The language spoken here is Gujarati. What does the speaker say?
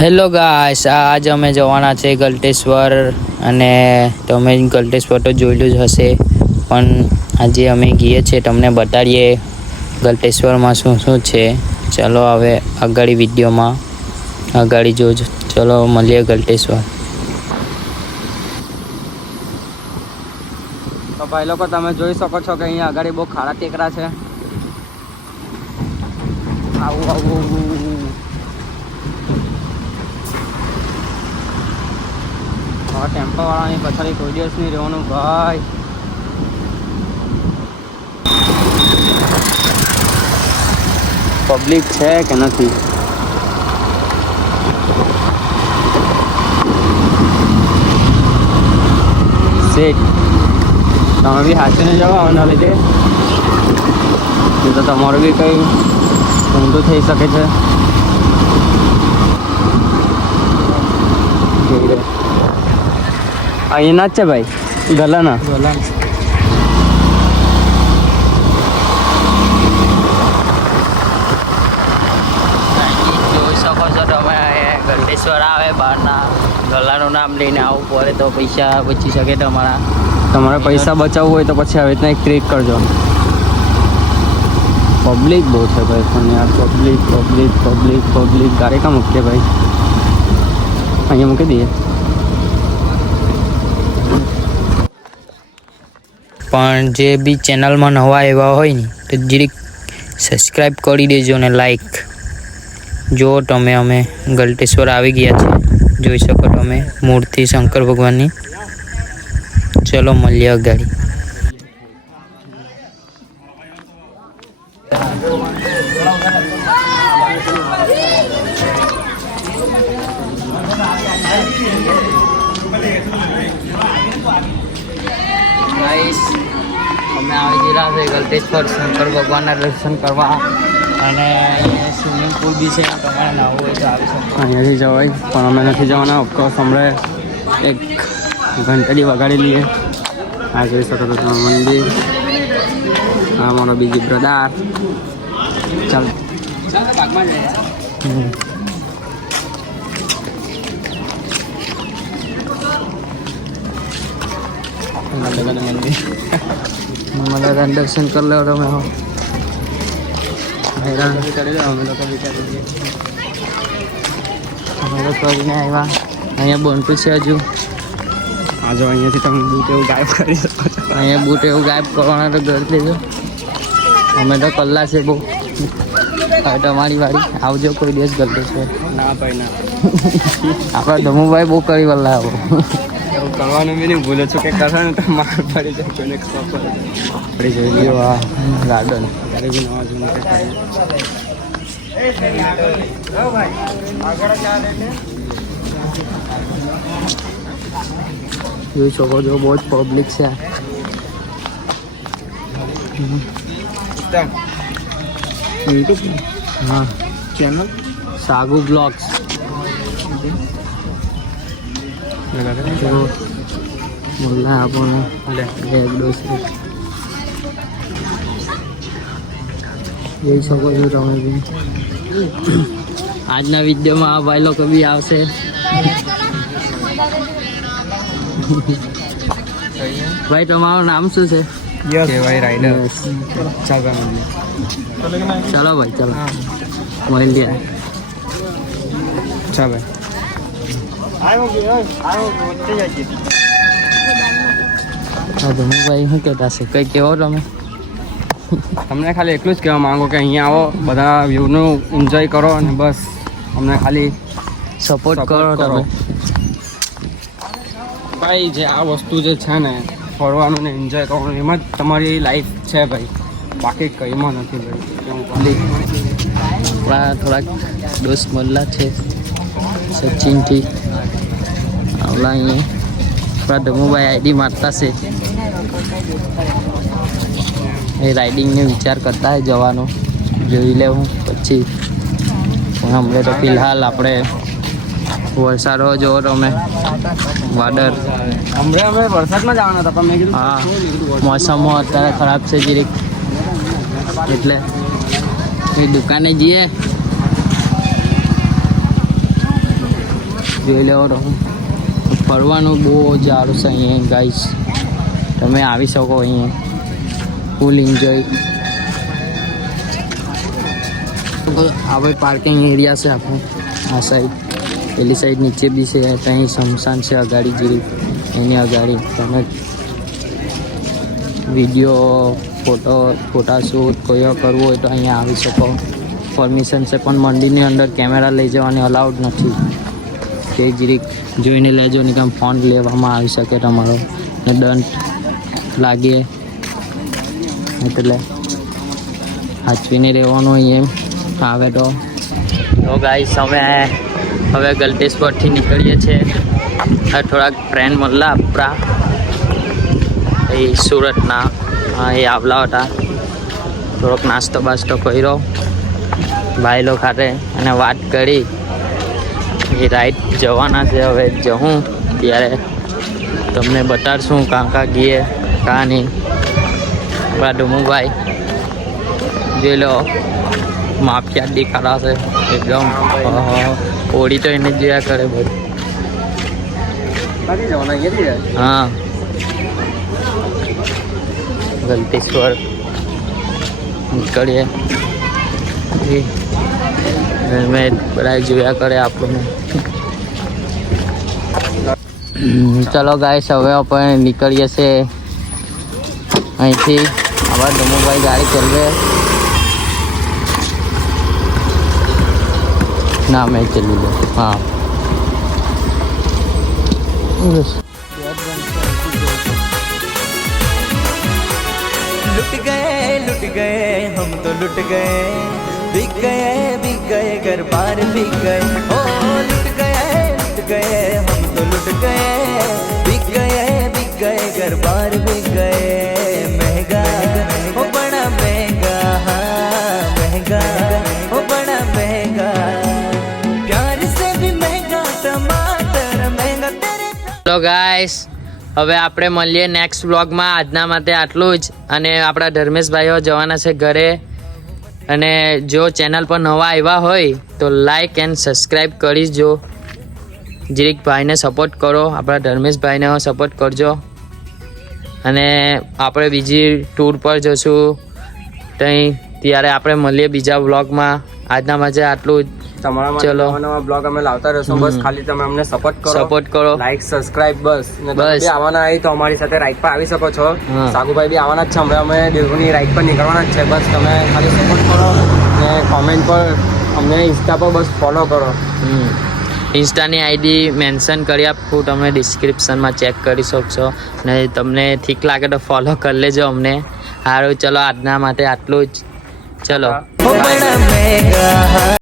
હેલો ગાઈસ, આજ અમે જવાના છે ગલટેશ્વર અને તમે ગલટેશ્વર તો જોયેલું જ હશે, પણ આજે અમે ગઈએ છીએ તમને બતાડીએ ગલટેશ્વરમાં શું શું છે. ચલો હવે આગળ વિડીયોમાં આગળ જોજો. ચલો મળીએ ગલટેશ્વર. તો ભાઈ લોકો તમે જોઈ શકો છો કે અહીંયા આગળ બહુ ખાડા ટેકરા છે. આવું આવું ટેમ્પો વાળાની પછાડી કોઈ દિવસ નહીં રહેવાનું ભાઈ. પબ્લિક છે કે નથી? સેટ તમે બી હાથીને જવા આવવાના લીધે તો તમારું બી કંઈ ઊંધું થઈ શકે છે. અહીંના જ છે ભાઈ, ગલાના જોઈ શકો છો તમે. ગલટેશ્વર આવે બહારના ગલાનું નામ લઈને આવવું પડે તો પૈસા બચી શકે તમારા. તમારે પૈસા બચાવવું હોય તો પછી આવી રીતના એક ટ્રીક કરજો. પબ્લિક બહુ છે ભાઈ, પણ યાર પબ્લિક પબ્લિક પબ્લિક પબ્લિક ગાડી કાં મૂકીએ ભાઈ? અહીંયા મૂકી દઈએ. પણ જે બી ચેનલમાં નવા એવા હોય ને તો જરીક સબસ્ક્રાઈબ કરી દેજો ને લાઈક. જો તમે અમે ગલટેશ્વર આવી ગયા છે, જોઈ શકો તમે મૂર્તિ શંકર ભગવાનની. ચલો મળીએ ગાડી. અમે આવી ગયેલા છે ગલટેશ્વર શંકર ભગવાનના દર્શન કરવા, અને અહીંયા સ્વિમિંગ પુલ બી છે. તમારે નાવું હોય તો આવી શકો. અહીંયાથી જવાય પણ અમે નથી જવાના. ઓફકોર્સ હમણાં એક ઘંટડી વગાડી લઈએ. આ જોઈ શકો છો તમે મંદિર. આ મારો બીજી બ્રદાર. ચાલ મને દર્શન કરી લો તમે. હેરાન નથી કરી દો અમે લોકો વિચારીએ. અમે તો કરીને આવ્યા. અહીંયા બનતું છે હજુ. આ જો અહીંયાથી તમે બૂટ એવું ગાયબ કરી શકો છો. અહીંયા બૂટ એવું ગાયબ કરવાના તો ઘર લેજો. અમે તો કલ્લા છે બહુ. હવે તમારી વાળી આવજો કોઈ દિવસ ગલટેશ્વર. ના ભાઈ ના. આપણા ધમુભાઈ બહુ કરી વલ્લા આવો. એવું કરવાનું બી નહીં. ભૂલો છો કે કરો ને તો માર પડી જાય, કોઈને ખબર પડી જોઈ લ્યો આ ગાર્ડન. ત્યારે બી નવા જૂનું જોઈ શકો છો બહુ જ પબ્લિક છે. યુટ્યુબ હા, ચેનલ સાગુ બ્લોગ્સ. બોલા આપણને એક ડોસ જોઈ શકો છો તમે બી. આજના વિડીયોમાં આ ભાઈ લોકો બી આવશે. ભાઈ તમારું નામ શું છે? કેવાય રાઈડર. ચાલો ચાલો ભાઈ, ચાલો મળીએ. ચાલ ભાઈ. હા ધનુભાઈ શું કહેતા છે? કંઈ કહેવો તમે? તમને ખાલી એટલું જ કહેવા માંગો કે અહીંયા આવો, બધા વ્યૂનું એન્જોય કરો અને બસ અમને ખાલી સપોર્ટ કરો તમે. ભાઈ જે આ વસ્તુ જે છે ને, ફરવાનું ને એન્જોય કરવાનું, એમાં જ તમારી લાઈફ છે ભાઈ, બાકી કંઈમાં નથી ભાઈ. આપણા થોડાક દોસ્ત મળલા છે સચિનથી. આવલા અહીંયા આપણા ધમુભાઈ આઈડી મારતા છે. એ રાઇડિંગનો વિચાર કરતા હોય જવાનો. જોઈ લેવું પછી. પણ હમણાં તો ફિલહાલ આપણે વરસાદ જોવો તમે, વાદળ. હમણાં અમે વરસાદમાં જવાના હતા પણ મેં કીધું હા, મોસમો અત્યારે ખરાબ છે જીરીક, એટલે એ દુકાને જઈએ. જોઈ લેવો રહું. ફરવાનું બહુ સારું છે અહીંયા ગાઈસ. તમે આવી શકો અહીંયા, ફૂલ એન્જોય. આ ભાઈ પાર્કિંગ એરિયા છે આપણું. આ સાઈડ પેલી સાઈડ નીચે બી છે. ત્યાં શમશાન છે અગાડી જેવી, એની અગાડી તમે વિડીયો ફોટાશૂટ કોઈ કરવું હોય તો અહીંયા આવી શકો. પરમિશન છે પણ મંદિરની અંદર કેમેરા લઈ જવાની અલાઉડ નથી. તે જરીક જોઈને લેજો, નહીં કામ ફોન લેવામાં આવી શકે તમારો ને દંડ લાગે, એટલે સાચવીને રહેવાનું એમ આવે તો. ગાઈસ અમે હવે ગલટેશ્વરથી નીકળીએ છીએ. થોડાક ફ્રેન્ડ મળલા આપણા એ સુરતના, એ આવલા હતા. થોડોક નાસ્તો બાસ્તો કર્યો ભાઈ લોકો ખાતે અને વાત કરી. એ રાઈટ જવાના છે, હવે જવું ત્યારે તમને બતાડશું કાં ગઈએ કાં નહીં. આપણા ડુમુભાઈ જોઈ લો, માફિયા દેખાડા છે એકદમ. ઓડી તો એને જ જોયા કરે બધું. હા, ગલટેશ્વર નીકળીએ. મેં બધા જોયા કરે આપણને. ચલો ગાઈસ, હવે આપણે નીકળીએ છીએ અહીંથી. આવા ડમુભાઈ ગાડી ચલવે ના, મેં ચલી દઉં. હા, लुट गए हम तो लुट गए, बिक गए घर बार बिक गए, ओ लुट गए हम तो लुट गए, बिक गए घर बार बिक गए. महंगा ओ बड़ा महंगा, हाँ महंगा ओ बड़ा महंगा, प्यार से भी महंगा टमाटर महंगा तेरे. તો ગાઈસ, હવે આપણે મળીએ નેક્સ્ટ વ્લોગમાં. આજના માટે આટલું જ. અને આપણા ધર્મેશભાઈઓ જવાના છે ઘરે. અને જો ચેનલ પર નવા આવ્યા હોય તો લાઈક એન્ડ સબસ્ક્રાઈબ કરી જો. જરીક ભાઈને સપોર્ટ કરો, આપણા ધર્મેશભાઈને સપોર્ટ કરજો. અને આપણે બીજી ટૂર પર જશું ત્યારે આપણે મળીએ બીજા વ્લોગમાં. આજના માટે આટલું જ. તમારા માટે ચલો. નવા નવા બ્લોગ અમે લાવતા રહેશું. બસ ખાલી તમે અમને સપોર્ટ કરો, લાઈક સબસ્ક્રાઇબ બસ. ને તમે બી આવવાના હોય તો અમારી સાથે રાઈડ પર આવી શકો છો. સાગુભાઈ બી આવવાના જ છે. હમણાં અમે દેવની રાઈડ પર નીકળવાના જ છે. બસ તમે ખાલી સપોર્ટ કરો ને કોમેન્ટ પર અમને ઇન્સ્ટા પર બસ ફોલો કરો. ઇન્સ્ટાની આઈડી મેન્શન કરી આપું, તમે ડિસ્ક્રિપ્શનમાં ચેક કરી શકશો. ને તમને ઠીક લાગે તો ફોલો કરી લેજો અમને. સારું, ચલો આજના માટે આટલું જ. ચલો.